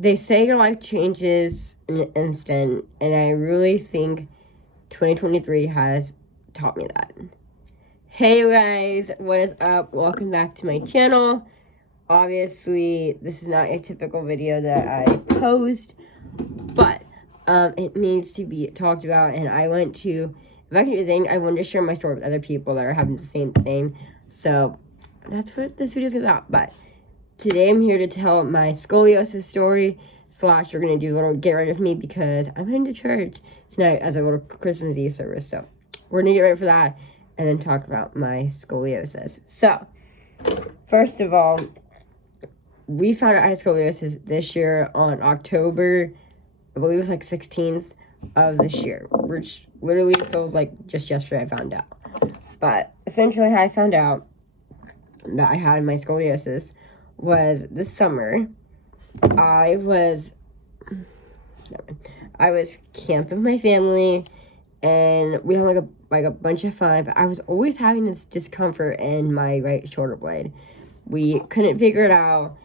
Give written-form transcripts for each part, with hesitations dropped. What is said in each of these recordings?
They say your life changes in an instant, and I really think 2023 has taught me that. Hey guys, what is up? Welcome back to my channel. Obviously, this is not a typical video that I post, but it needs to be talked about, and I want to, if I can do anything, I want to share my story with other people that are having the same thing. So that's what this video is about. But today I'm here to tell my scoliosis story, / we're going to do a little get ready with me because I'm heading to church tonight as a little Christmas Eve service. So we're going to get ready for that and then talk about my scoliosis. So, first of all, we found out I had scoliosis this year on October, I believe it was like 16th of this year, which literally feels like just yesterday I found out. But essentially how I found out that I had my scoliosis was this summer. I was camping with my family, and we had like a bunch of fun, but I was always having this discomfort in my right shoulder blade. We couldn't figure it out.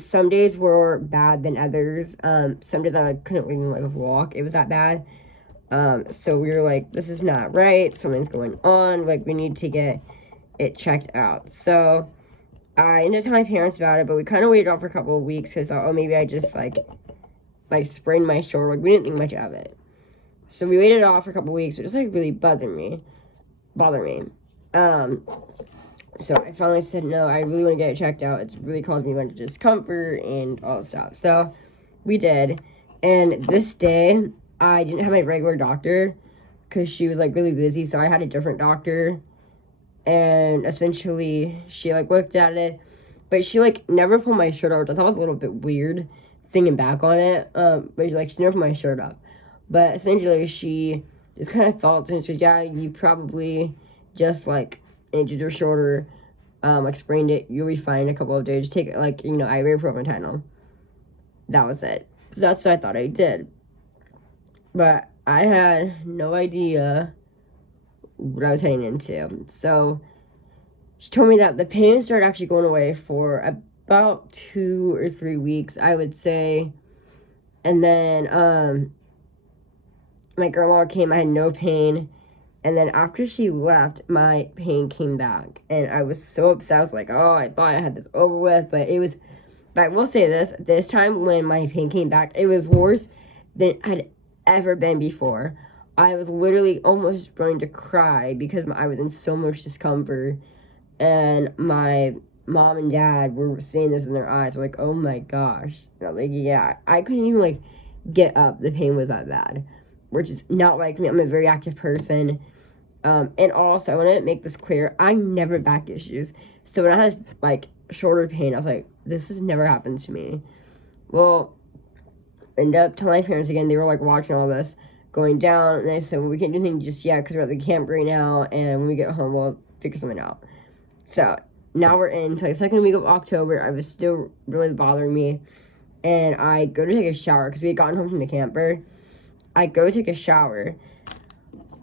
Some days were bad than others. Some days I couldn't even walk. It was that bad. So we were like, this is not right. Something's going on. Like, we need to get it checked out. So I ended up telling my parents about it, but we kind of waited off for a couple of weeks because I thought, oh, maybe I just like sprained my shoulder. Like, we didn't think much of it. So we waited off for a couple of weeks, but it's like really bothered me. So I finally said, no, I really want to get it checked out. It's really caused me a bunch of discomfort and all that stuff. So we did. And this day, I didn't have my regular doctor because she was like really busy. So I had a different doctor. And essentially, she like looked at it. But she like never pulled my shirt up, which I thought was a little bit weird thinking back on it. But like she never pulled my shirt up. But essentially, she just kind of felt, and she was, yeah, you probably just like injured your shoulder, like sprained it. You'll be fine in a couple of days. Just take ibuprofen. That was it. So that's what I thought I did. But I had no idea what I was heading into. So she told me that the pain started actually going away for about 2 or 3 weeks, I would say. And then my grandma came, I had no pain. And then after she left, my pain came back. And I was so upset. I was like, oh, I thought I had this over with. But I will say this time when my pain came back, it was worse than it had ever been before. I was literally almost going to cry because I was in so much discomfort. And my mom and dad were seeing this in their eyes. They're like, oh my gosh. And I'm like, yeah, I couldn't even get up. The pain was that bad. Which is not like me. I'm a very active person. And also, I want to make this clear, I never had back issues. So when I had shoulder pain, I was like, this has never happened to me. Well, ended up telling my parents again. They were watching all this going down, and I said, well, we can't do anything just yet because we're at the camp right now, and when we get home, we'll figure something out. So now we're into the second week of October. I was still really bothering me, and I go to take a shower because we had gotten home from the camper. I go take a shower.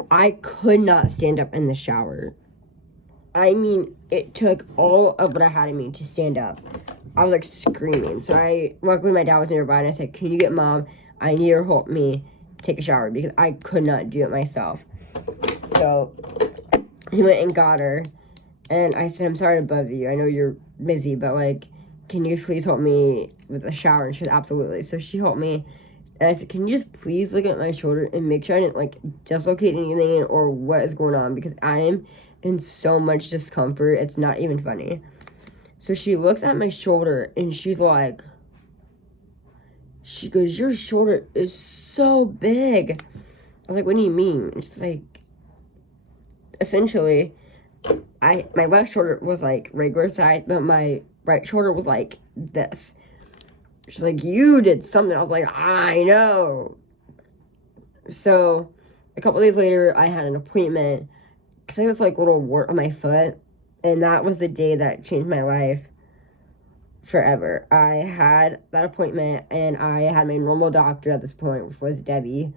I could not stand up in the shower. I mean, it took all of what I had in me to stand up. I was screaming. So luckily my dad was nearby, and I said, can you get mom? I need her to help me take a shower because I could not do it myself. So he went and got her, and I said, I'm sorry to bother you. I know you're busy, but can you please help me with the shower? And she was absolutely. So she helped me. And I said, can you just please look at my shoulder and make sure I didn't dislocate anything or what is going on, because I am in so much discomfort. It's not even funny. So she looks at my shoulder and she goes, your shoulder is so big. I was like, what do you mean? And she's like, essentially, my left shoulder was regular size, but my right shoulder was like this. She's like, you did something. I was like, I know. So a couple days later, I had an appointment because I was a little wart on my foot. And that was the day that changed my life forever. I had that appointment, and I had my normal doctor at this point, which was Debbie.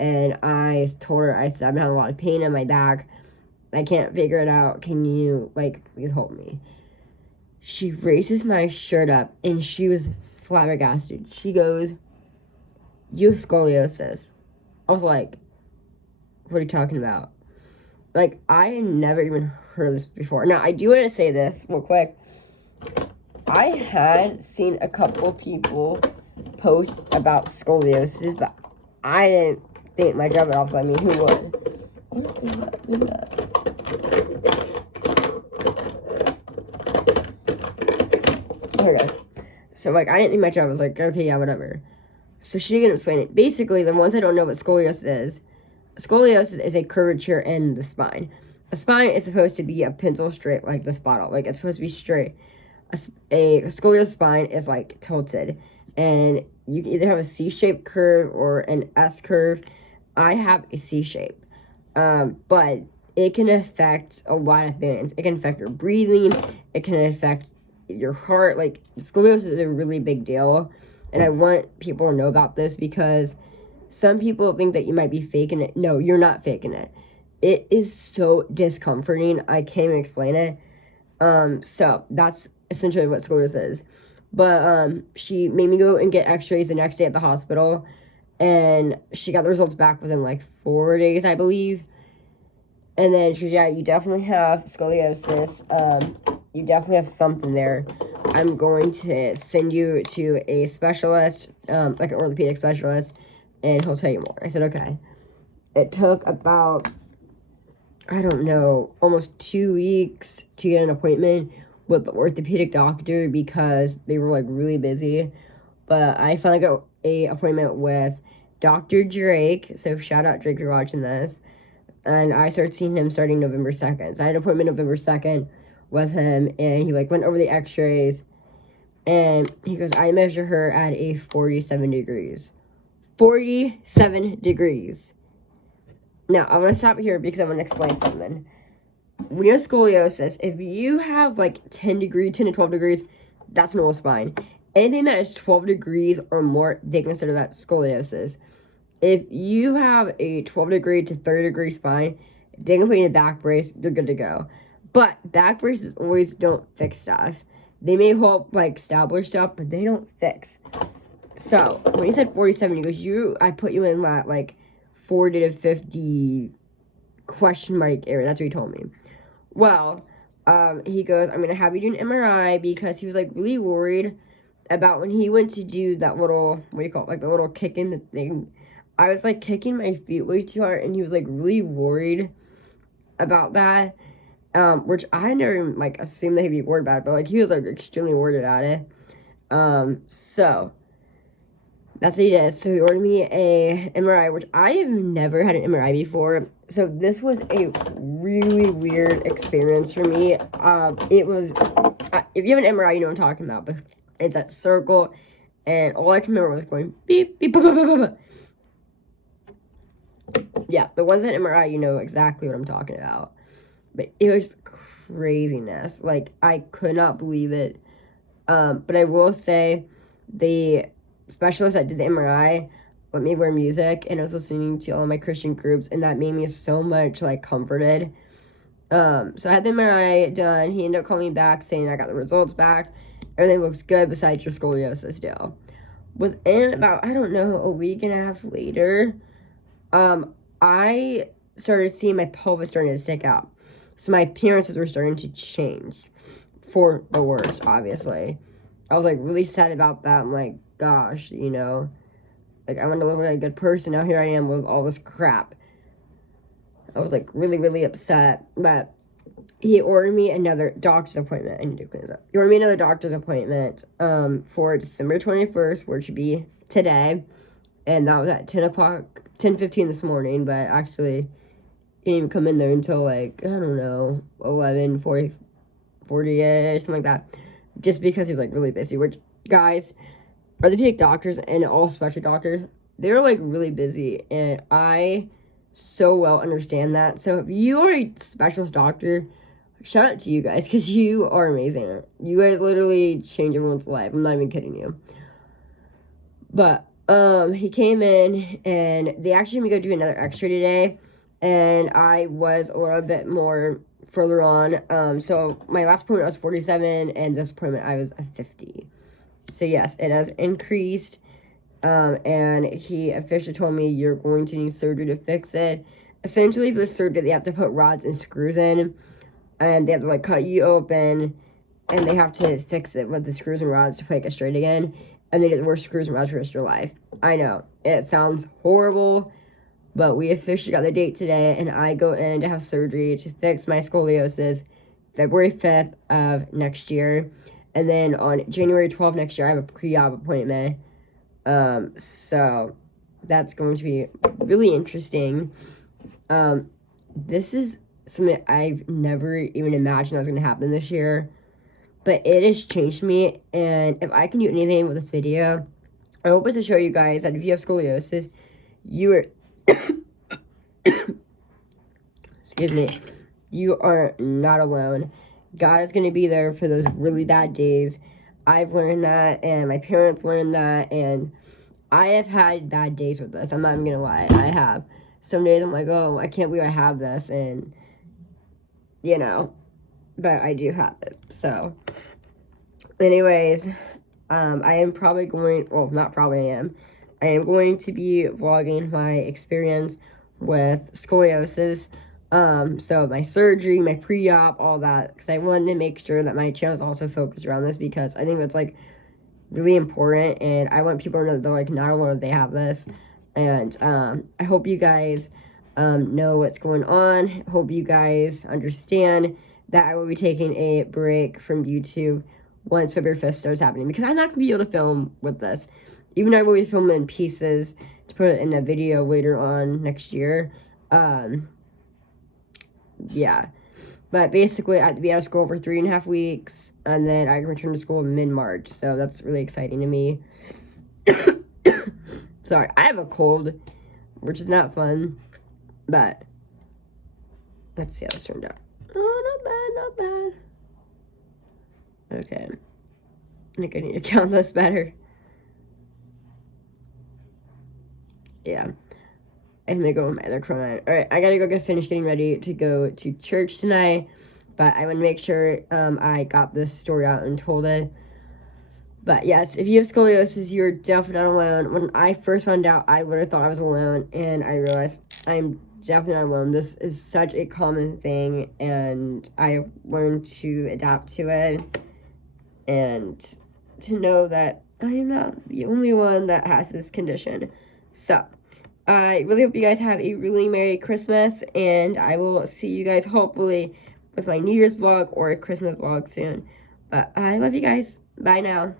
And I told her, I said, I've been having a lot of pain in my back. I can't figure it out. Can you, please help me? She raises my shirt up, and she was flabbergasted. She goes, "You have scoliosis." I was like, "What are you talking about?" Like, I never even heard of this before. Now, I do want to say this real quick. I had seen a couple people post about scoliosis, but I didn't think my job at all. So, I mean, who would? What is that? Look at that. Okay. So, like, I didn't think my job was like, okay, yeah, whatever. So, she didn't explain it. Basically, the ones I don't know what scoliosis is a curvature in the spine. A spine is supposed to be a pencil straight, like this bottle. Like, it's supposed to be straight. A scoliosis spine is like tilted, and you can either have a C-shaped curve or an S curve. I have a C shape, but it can affect a lot of things. It can affect your breathing. It can affect your heart. Like, scoliosis is a really big deal, and I want people to know about this because some people think that you might be faking it. No, you're not faking it. It is so discomforting. I can't even explain it. So that's essentially what scoliosis is. But she made me go and get x-rays the next day at the hospital, and she got the results back within like 4 days, I believe. And then she was, yeah, you definitely have scoliosis. You definitely have something there. I'm going to send you to a specialist, like an orthopedic specialist, and he'll tell you more. I said, okay. It took about, I don't know, almost 2 weeks to get an appointment with the orthopedic doctor because they were like really busy. But I finally got a appointment with Dr. Drake. So shout out Drake if you're watching this. And I started seeing him starting November 2nd. So I had an appointment November 2nd with him, and he like went over the x-rays, and he goes, I measure her at a 47 degrees. 47 degrees. Now, I'm going to stop here because I'm going to explain something. When you have scoliosis, if you have like 10 to 12 degrees, that's normal spine. Anything that is 12 degrees or more, they consider that scoliosis. If you have a 12 degree to 30 degree spine, they can put you in a back brace, they're good to go. But back braces always don't fix stuff. They may help like establish stuff, but they don't fix. So when he said 47, he goes, I put you in that like 40 to 50 question mark area. That's what he told me. Well, he goes, I'm going to have you do an MRI because he was, like, really worried about when he went to do that little, what do you call it, like, the little kick in the thing. I was, like, kicking my feet way too hard, and he was, like, really worried about that, which I never even, like, assumed that he'd be worried about it, but, like, he was, like, extremely worried about it. So that's what he did. So he ordered me a MRI, which I have never had an MRI before. So this was a really weird experience for me. It was, if you have an MRI, you know what I'm talking about, but it's that circle, and all I can remember was going beep, beep, beep, beep, beep, beep. Yeah, the ones that MRI, you know exactly what I'm talking about. But it was craziness. Like, I could not believe it. But I will say, the specialist that did the MRI let me wear music, and I was listening to all of my Christian groups, and that made me so much, like, comforted. So I had the MRI done. He ended up calling me back saying I got the results back. Everything looks good besides your scoliosis deal. Within about, I don't know, a week and a half later, I started seeing my pelvis starting to stick out. So my appearances were starting to change for the worst, obviously. I was, like, really sad about that. I'm like, gosh, you know, like, I want to look like a good person. Now here I am with all this crap. I was, like, really, really upset. But he ordered me another doctor's appointment. I need to clean this up. He ordered me another doctor's appointment for December 21st, which should be today. And that was at 10 o'clock, 10:15 this morning. But actually, he didn't even come in there until, like, I don't know, 11:40, 40-ish, something like that. Just because he was, like, really busy. Which, guys, orthopedic doctors and all specialty doctors, they're, like, really busy. And I so well understand that. So if you are a specialist doctor, shout out to you guys because you are amazing. You guys literally change everyone's life. I'm not even kidding you. But he came in, and they actually made me go do another x-ray today, and I was a little bit more further on. So my last appointment I was 47, and this appointment I was 50. So yes, it has increased. And he officially told me you're going to need surgery to fix it. Essentially, for the surgery, they have to put rods and screws in, and they have to like cut you open, and they have to fix it with the screws and rods to make it straight again. And they get the worst screws and rods for the rest of your life. I know it sounds horrible, but we officially got the date today, and I go in to have surgery to fix my scoliosis February 5th of next year. And then on January 12th next year, I have a pre-op appointment. So that's going to be really interesting. This is something I've never even imagined was going to happen this year, but it has changed me. And if I can do anything with this video, I hope it's to show you guys that if you have scoliosis, you are, excuse me, you are not alone. God is going to be there for those really bad days. I've learned that, and my parents learned that, and I have had bad days with this. I'm not even going to lie. I have. Some days I'm like, oh, I can't believe I have this, and, you know, but I do have it. So, anyways, I am probably going, well, not probably I am going to be vlogging my experience with scoliosis. So my surgery, my pre-op, all that, because I wanted to make sure that my channel is also focused around this, because I think that's like really important, and I want people to know that they're like not alone, they have this. And I hope you guys know what's going on. Hope you guys understand that I will be taking a break from YouTube once February 5th starts happening, because I'm not going to be able to film with this. Even though I will be filming in pieces to put it in a video later on next year. Yeah, but basically I have to be out of school for 3.5 weeks, and then I can return to school in mid-March, so that's really exciting to me. Sorry, I have a cold, which is not fun, but let's see how this turned out. Oh, not bad, not bad. Okay, I think I need to count this better. Yeah. I'm gonna go with my other Corona. Alright, I gotta go finish getting ready to go to church tonight. But I want to make sure I got this story out and told it. But yes, if you have scoliosis, you're definitely not alone. When I first found out, I would have thought I was alone. And I realized I'm definitely not alone. This is such a common thing. And I've learned to adapt to it. And to know that I am not the only one that has this condition. So, I really hope you guys have a really Merry Christmas, and I will see you guys hopefully with my New Year's vlog or a Christmas vlog soon. But I love you guys. Bye now.